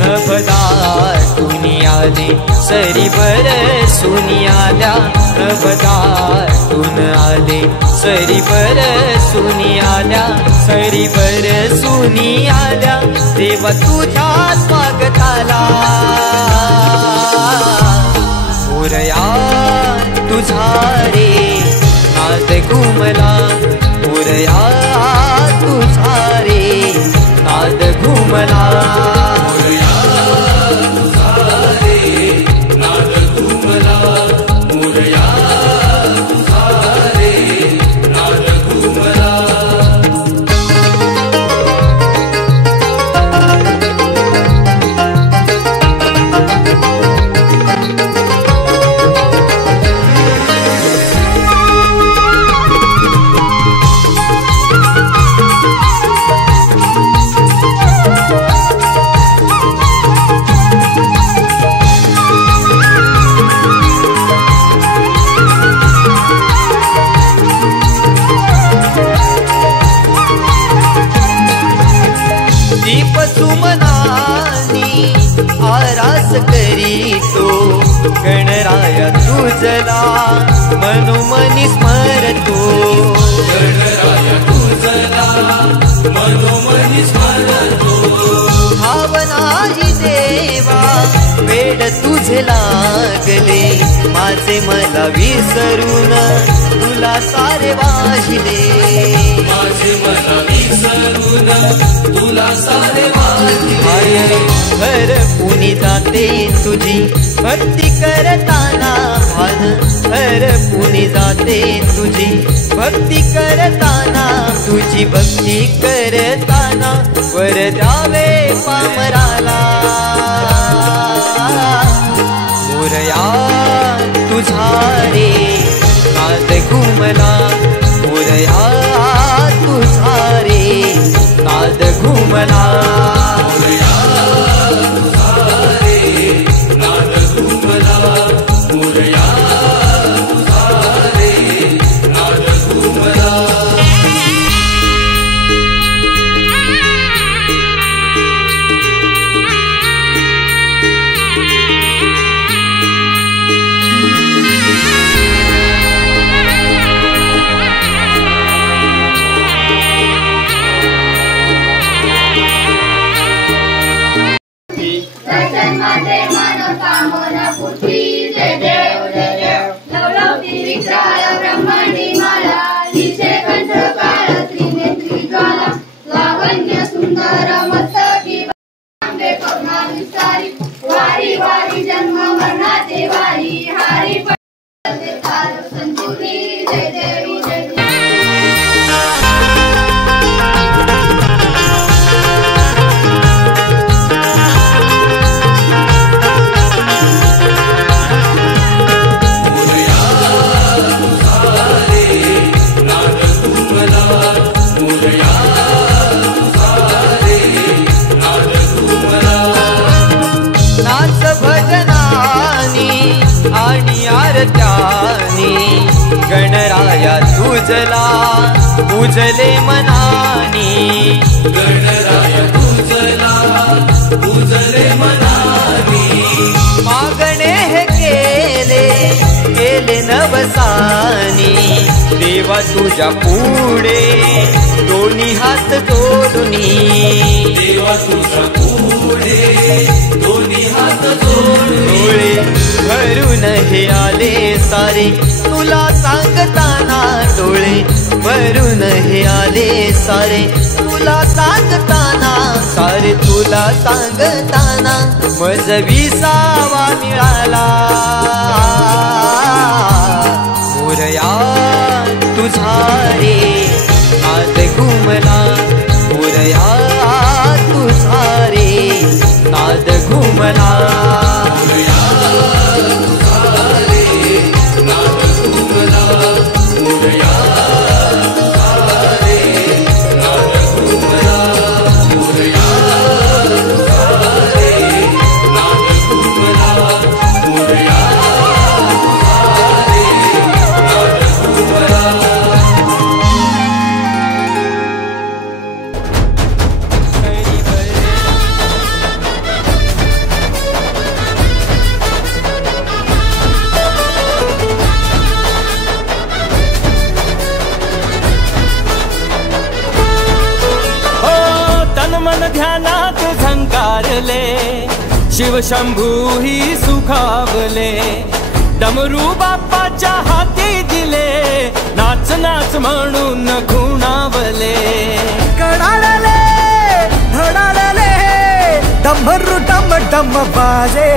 नभदाटून आले सरी बरसून आल्या नभदाटून आले सरी बरसून आल्या सरी बरसून आल्या देवा तुझ्या स्वागताला मोरया तुझा रे नाद घुमला मोरया तुझा रे नाद घुमला मोरया तुझा रे नाद घुमला मोरया तुझा रे नाद घुमला आरास करीतो गणराया तुझला मनोमनी स्मरतो गणराया तुझला मनोमनी स्मरतो भावनाही देवा वेड तुझे लागले माझे मला विसरून तुला सारे वाहिले माझे मला विसरून तुला सारे वाहिले हर पुनी जाते तुझी भक्ती करताना भान हर पुनी जाते तुझी भक्ती करताना तुझी भक्ती करताना वर द्यावे पामराला मोरया तुझा रे नाद घुमला मोरया तुझा रे नाद घुमला मोरया तुझा रे नाद घुमला मोरया तुझा रे नाद घुमला गणराया तुझला पूजले मनानी गणराया तुझला पूजले मनानी मागणे हे केले नवसानी देवा तुझ्या पुढे दोन्ही हात जोडूनी देवा तुझ्या पुढे दोन्ही हात जोडूनी भरून हे आले सारे तुला सांगताना डोळे भरून हे आले सारे तुला सांगताना सारे तुला सांगताना मज विसावा मिळाला मोरया तुझा रे नाद घुमला मोरया तुझा रे नाद घुमला मोरया तुझा रे नाद घुमला मोरया तुझा रे नाद घुमला मोरया तुझा रे नाद घुमला शिवशंभू ही सुखावले, डमरू बाप्पाच्या हाती दिले, नाच नाच म्हणून खुणावले. कडाळले धडाळले डमरू डम डम बाजे,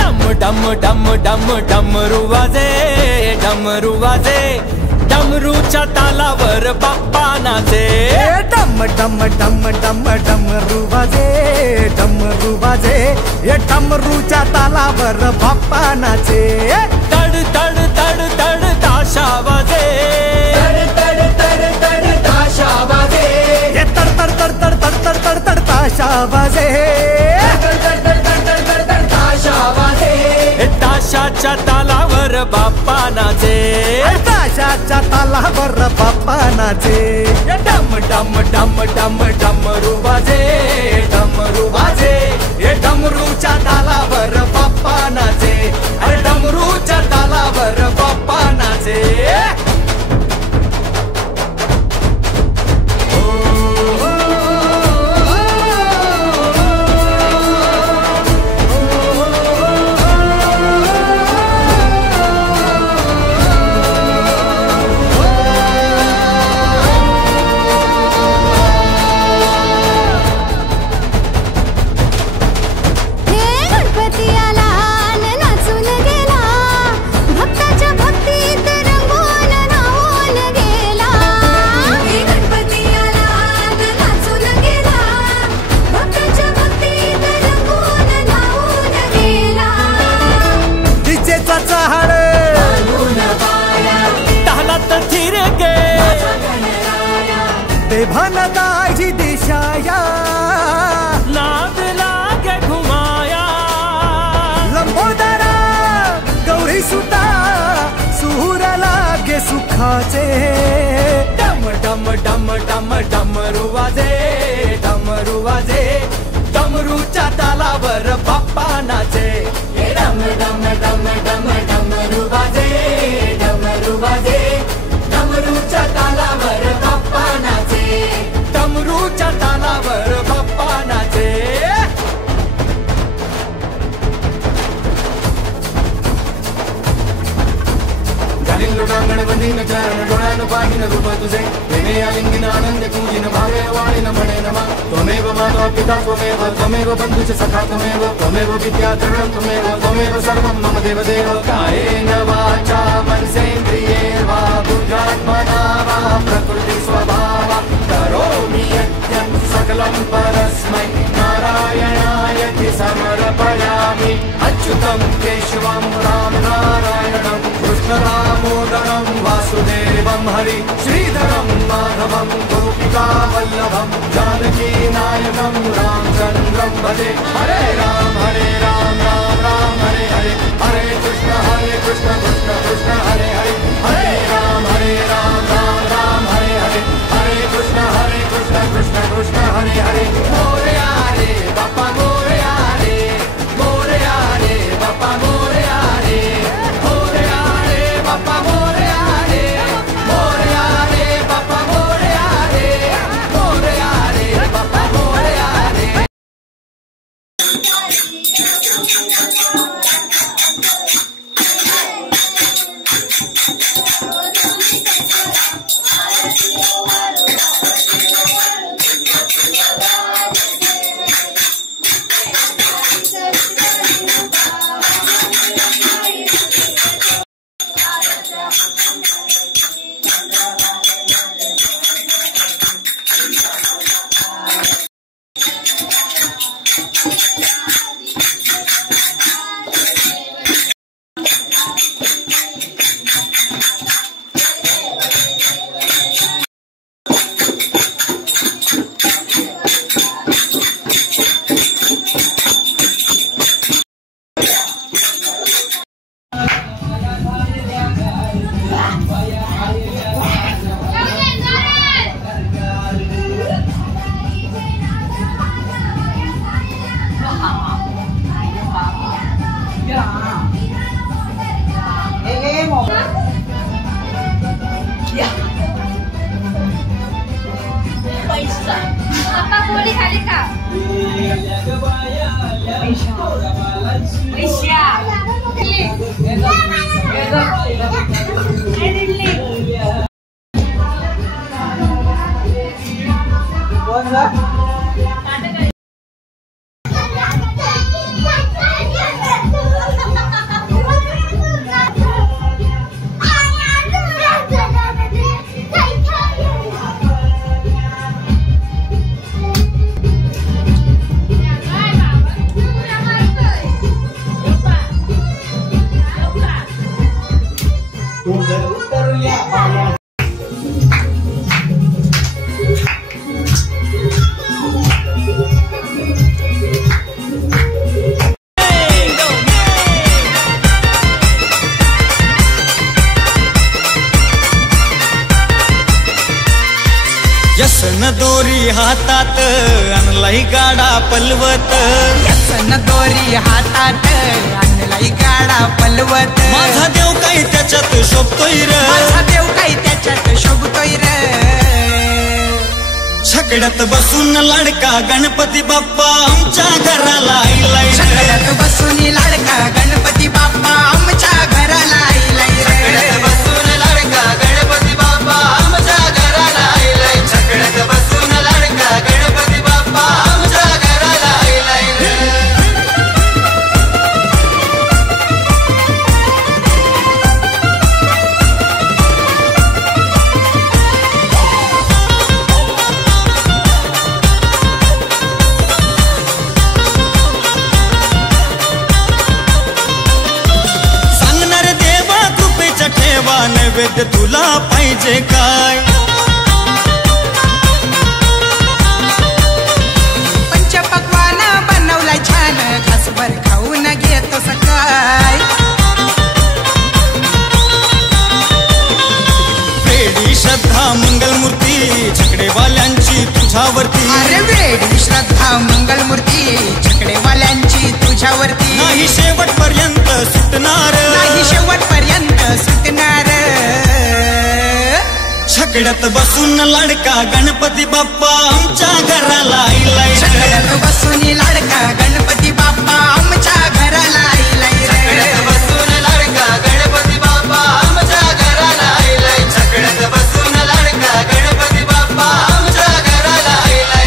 डम डम डम डम डमरू वाजे, डमरू वाजे, डमरूच्या तालावर बाप्पा नाचे. डम डम डम डम डमरू वाजे, डमरू वाजे, हे डमरूच्या तालावर बाप्पा नाचे. तड तड तड तड ताशा वाजे, तड तड तड तड ताशा वाजे, हे तड तड तड तड तड तड तड तड ताशा वाजे, तड तड तड तड तड तड ताशा वाजे. ताशाच्या तालावर बाप्पा नाचे, ताशाच्या तालावर बाप्पा नाचे. डम डम डम डम डमरू वाजे, डमरू वाजे, हे डमरूच्या तालावर बाप्पा नाचे, अरे डमरूच्या तालावर बाप्पा नाचे. भानदाजी दिशाया नाद लागे घुमाया, लंबोदरा गौरी सुता सूर लागे सुखाचे. डम डम डम डम डमरू वाजे, डमरू वाजे, डमरूच्या तालावर बाप्पा नाचे. डम डम डम डम डमरू वाजे, डमरू वाजे, डमरूच्या तालावर बाप्पा नाचे. डमरूच्या तालावर बाप्पा नाचे. घालीन लोटांगण बंदीन चरण डोळ्यानं पाहिन रूप तुझे, प्रेमे आलिंगन आनंद कुंजिन भावे वाळीन म्हणे नमा. त्वमेव माता पिता त्वमेव, त्वमेव बंधुश्च सखा त्वमेव, त्वमेव विद्या द्रविणं त्वमेव, त्वमेव सर्वं मम देवदेव. कायेन वाचा मनसेन्द्रिये वा बुद्ध्यात्मना वा प्रकृति स्वभावा करोमि यज्ञं सकलं परस्मै नारायणायति समर्पयामि. अच्युतं केशवं राम नारायणं कृष्ण दामोदरं वासुदेवं हरि श्रीधरं माधवं गोपिका वल्लभं जानकी नायकं रामचन्द्रं भजे. हरे राम राम राम हरे हरे, हरे कृष्ण कृष्ण कृष्ण हरे हरे, हरे राम राम हरे हरे, हरे कृष्ण कृष्ण कृष्ण हरे हरे. मोरया रे बाप्पा मोरया रे, मोरया रे बाप्पा मोरया रे, मोरया रे बाप्पा मोरया रे, मोरया रे बाप्पा मोरया रे, मोरया रे बाप्पा मोरया रे. पैसा व्यसन दोरी हातात आणलाई गाडा पलवत, व्यसन दोरी हातात आणलाई गाडा पलवत. माझा देव काही त्याच्यात शोभतोय र, माझा देव काही त्याच्यात शोभतोय र. छकड्यात बसून लाडका गणपती बाप्पा आमच्या घराला आईलाय. छकड्यात बसून लाडका गणपती बाप्पा आमच्या घराला आईलाय. छकड्यात बसून लाडका गणपती बाप्पा आमच्या घराला आईलाय. छकड्यात बसून लाडका गणपती बाप्पा आमच्या घराला आईलाय. सांगणार देवा कृपेच्या ठेवा नैवेद्य तुला पाहिजे काय. पंचपक्वान बनवलाय छान घासभर खाऊन घेतो सकाळ. वेडी श्रद्धा मंगलमूर्ती छकडेवाल्यांची तुझ्यावरती. अरे वेडी श्रद्धा मंगलमूर्ती छकडेवाल्यांची तुझ्यावरती. नाही शेवटपर्यंत सुटणार, नाही शेवटपर्यंत सुटणार. छकड्यात बसून लाडका गणपती बाप्पा आमच्या घराला आईलाय. छकड्यात बसून लाडका गणपती बाप्पा आमच्या घराला आईलाय. छकड्यात बसून लाडका गणपती बाप्पा आमच्या घराला आईलाय. छकड्यात बसून लाडका गणपती बाप्पा आमच्या घराला आईलाय.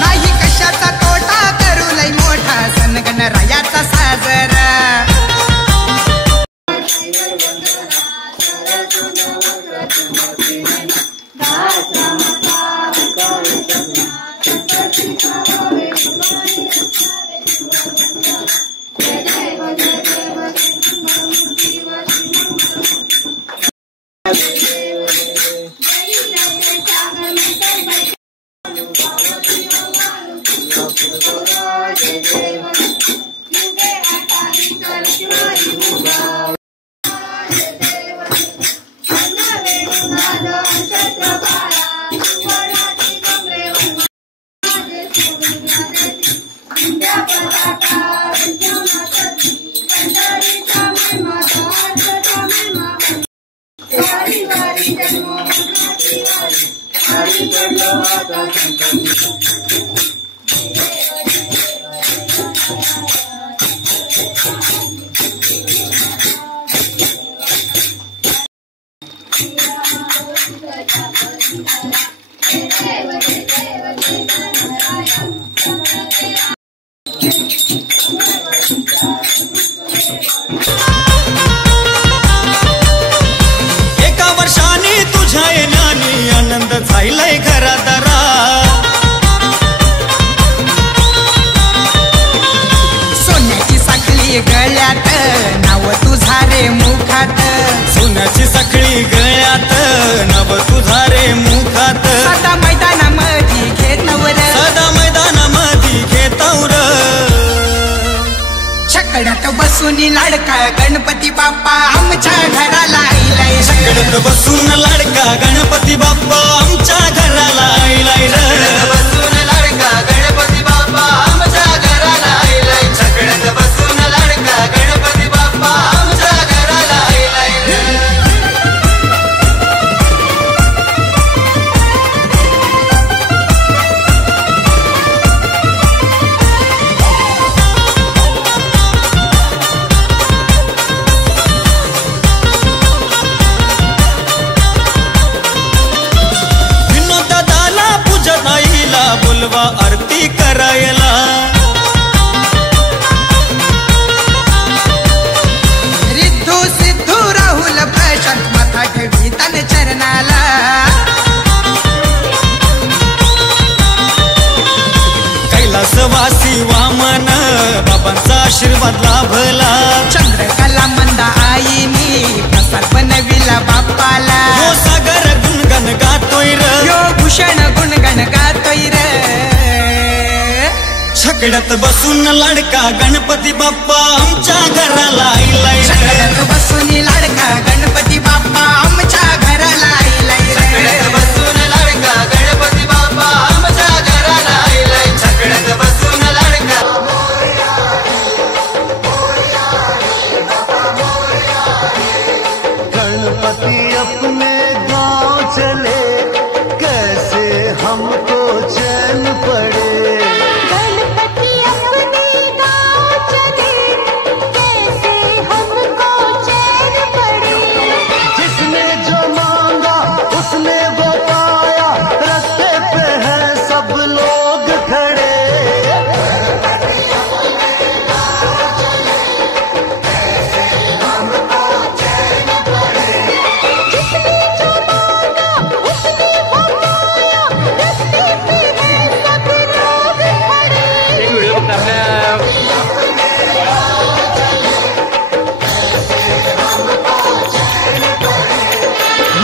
नाही कशाचा तोटा करू लय मोठा सण गणरायाचा साजरा. एका वर्षाने तुझ्या येण्याने आनंद झालाय घरादारा. सोन्याची साखळी गळ्यात नाव तुझा रे मुखात. सोन्याची साखळी गळ्यात नव तुझा रे मुखात. सदा मैदानामध्ये घेतवर सदा मैदानामध्ये घेतावर. छकड्यात बसून लाडका गणपती बाप्पा आमच्या घराला आईलाय. छकड्यात बसून लाडका गणपती बाप्पा आमच्या घराला आईलाय. भूषण गुणगण गातोय रे. छकड्यात बसून लाडका गणपती बाप्पा आमच्या घराला आलाय. छकड्यात बसून लाडका गणपती बाप्पा आमच्या घराला आलाय रे. छकड्यात बसून लाडका गणपती बाप्पा आमच्या घराला आलाय. छकड्यात बसून लाडका गणपति अपने गांव चले, कैसे हमको चैन पड़े. गणपति अपने गांव चले, कैसे हमको चैन पड़े. जिसने जो मांगा उसने वो पाया, रास्ते पे हैं सब लोग खड़े.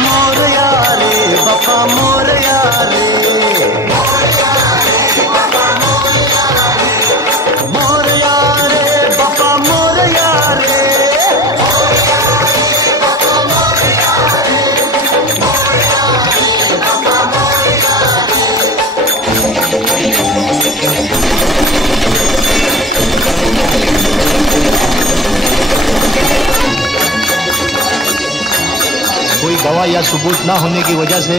मोरया रे बापा मोरया रे, मोरया रे बापा मोरया रे. कोई गवाह या सबूत ना होने की वजह से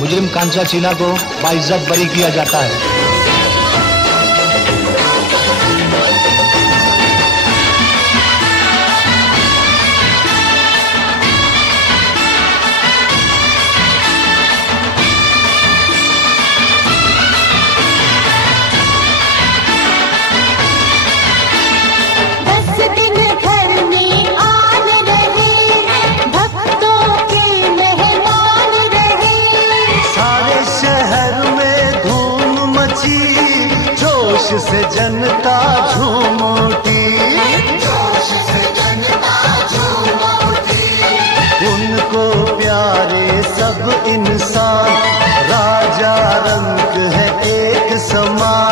मुजरिम कांचा चीना को बाइज्जत बरी किया जाता है. से जनता झूम उठी, उनको प्यारे सब इंसान, राजा रंग है एक समान.